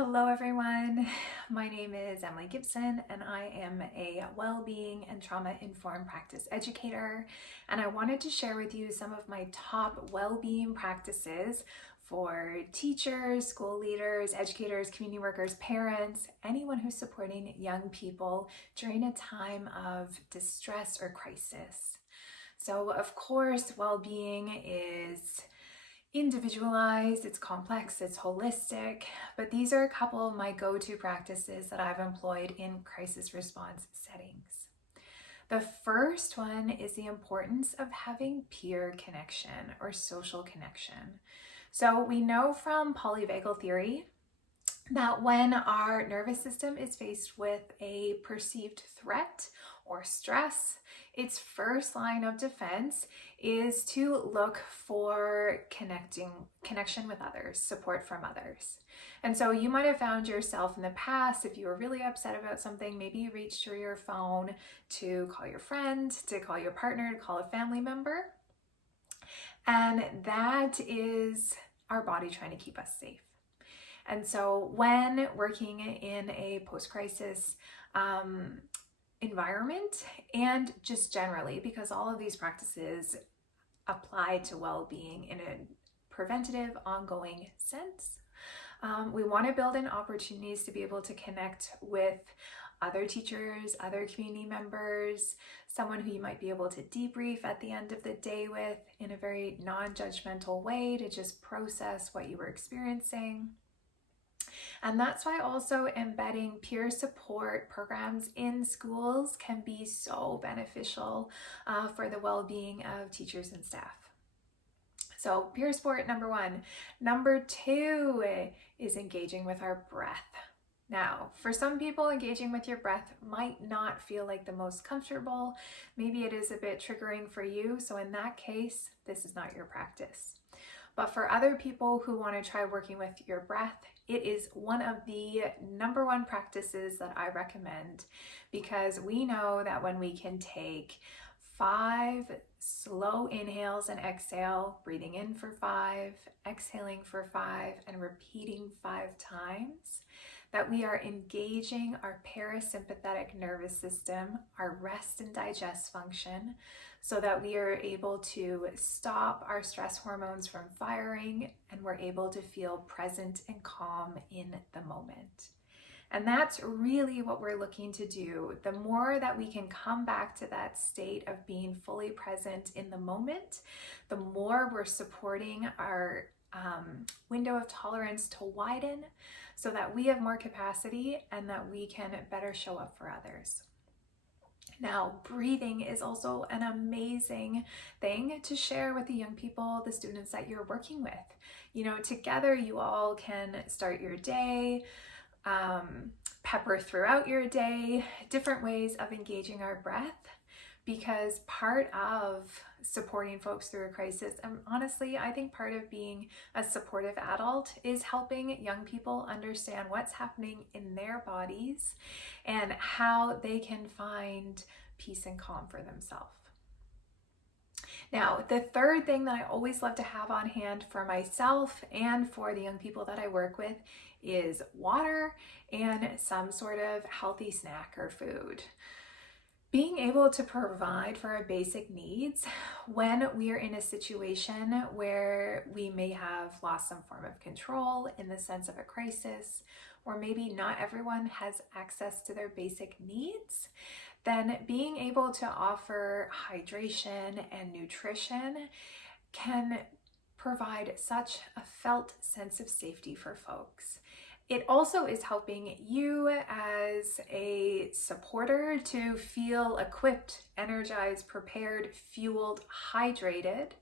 Hello everyone, my name is Emily Gibson and I am a well-being and trauma-informed practice educator, and I wanted to share with you some of my top well-being practices for teachers, school leaders, educators, community workers, parents, anyone who's supporting young people during a time of distress or crisis. So of course, well-being is individualized, it's complex, it's holistic, but these are a couple of my go-to practices that I've employed in crisis response settings. The first one is the importance of having peer connection or social connection. So we know from polyvagal theory that when our nervous system is faced with a perceived threat or stress, its first line of defense is to look for connection with others, support from others. And so you might have found yourself in the past, if you were really upset about something, maybe you reached for your phone to call your friend, to call your partner, to call a family member. And that is our body trying to keep us safe. And so when working in a post-crisis environment, and just generally, because all of these practices apply to well-being in a preventative, ongoing sense, we want to build in opportunities to be able to connect with other teachers, other community members, someone who you might be able to debrief at the end of the day with in a very non-judgmental way to just process what you were experiencing. And that's why also embedding peer support programs in schools can be so beneficial for the well-being of teachers and staff. So peer support, number one. Number two is engaging with our breath. Now, for some people, engaging with your breath might not feel like the most comfortable. Maybe it is a bit triggering for you. So in that case, this is not your practice. But for other people who want to try working with your breath, it is one of the number one practices that I recommend, because we know that when we can take 5 slow inhales and exhale, breathing in for 5, exhaling for 5, and repeating 5 times, that we are engaging our parasympathetic nervous system, our rest and digest function, so that we are able to stop our stress hormones from firing and we're able to feel present and calm in the moment. And that's really what we're looking to do. The more that we can come back to that state of being fully present in the moment, the more we're supporting our window of tolerance to widen so that we have more capacity and that we can better show up for others. Now, breathing is also an amazing thing to share with the young people, the students that you're working with. You know, together you all can start your day, pepper throughout your day, different ways of engaging our breath, because part of supporting folks through a crisis, and honestly, I think part of being a supportive adult is helping young people understand what's happening in their bodies and how they can find peace and calm for themselves. Now, the third thing that I always love to have on hand for myself and for the young people that I work with is water and some sort of healthy snack or food. Being able to provide for our basic needs when we are in a situation where we may have lost some form of control in the sense of a crisis, or maybe not everyone has access to their basic needs, then being able to offer hydration and nutrition can provide such a felt sense of safety for folks. It also is helping you as a supporter to feel equipped, energized, prepared, fueled, hydrated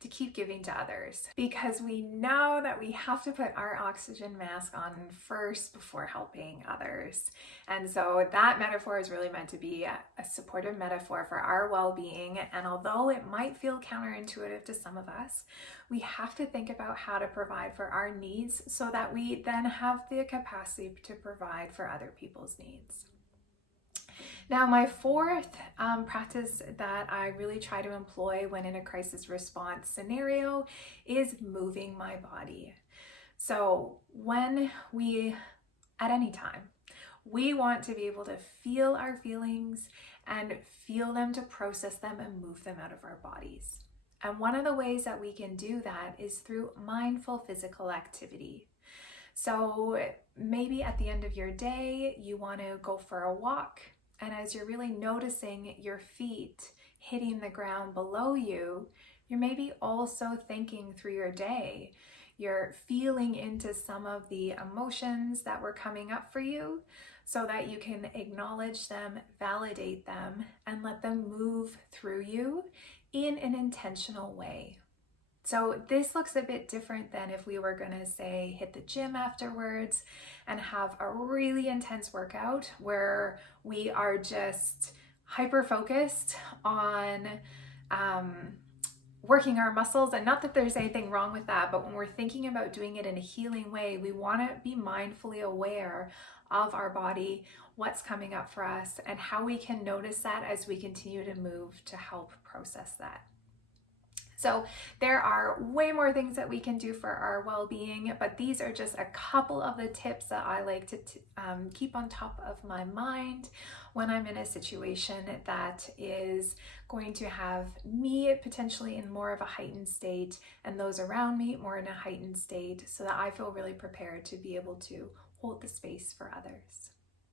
to keep giving to others. Because we know that we have to put our oxygen mask on first before helping others. And so that metaphor is really meant to be a supportive metaphor for our well-being. And although it might feel counterintuitive to some of us, we have to think about how to provide for our needs so that we then have the capacity to provide for other people's needs. Now, my fourth practice that I really try to employ when in a crisis response scenario is moving my body. So when we at any time. We want to be able to feel our feelings and feel them, to process them and move them out of our bodies. And one of the ways that we can do that is through mindful physical activity. So maybe at the end of your day, you want to go for a walk. And as you're really noticing your feet hitting the ground below you, you're maybe also thinking through your day. You're feeling into some of the emotions that were coming up for you so that you can acknowledge them, validate them, and let them move through you in an intentional way. So this looks a bit different than if we were going to say hit the gym afterwards and have a really intense workout where we are just hyper focused on working our muscles. And not that there's anything wrong with that, but when we're thinking about doing it in a healing way, we want to be mindfully aware of our body, what's coming up for us, and how we can notice that as we continue to move to help process that. So there are way more things that we can do for our well-being, but these are just a couple of the tips that I like to keep on top of my mind when I'm in a situation that is going to have me potentially in more of a heightened state and those around me more in a heightened state, so that I feel really prepared to be able to hold the space for others.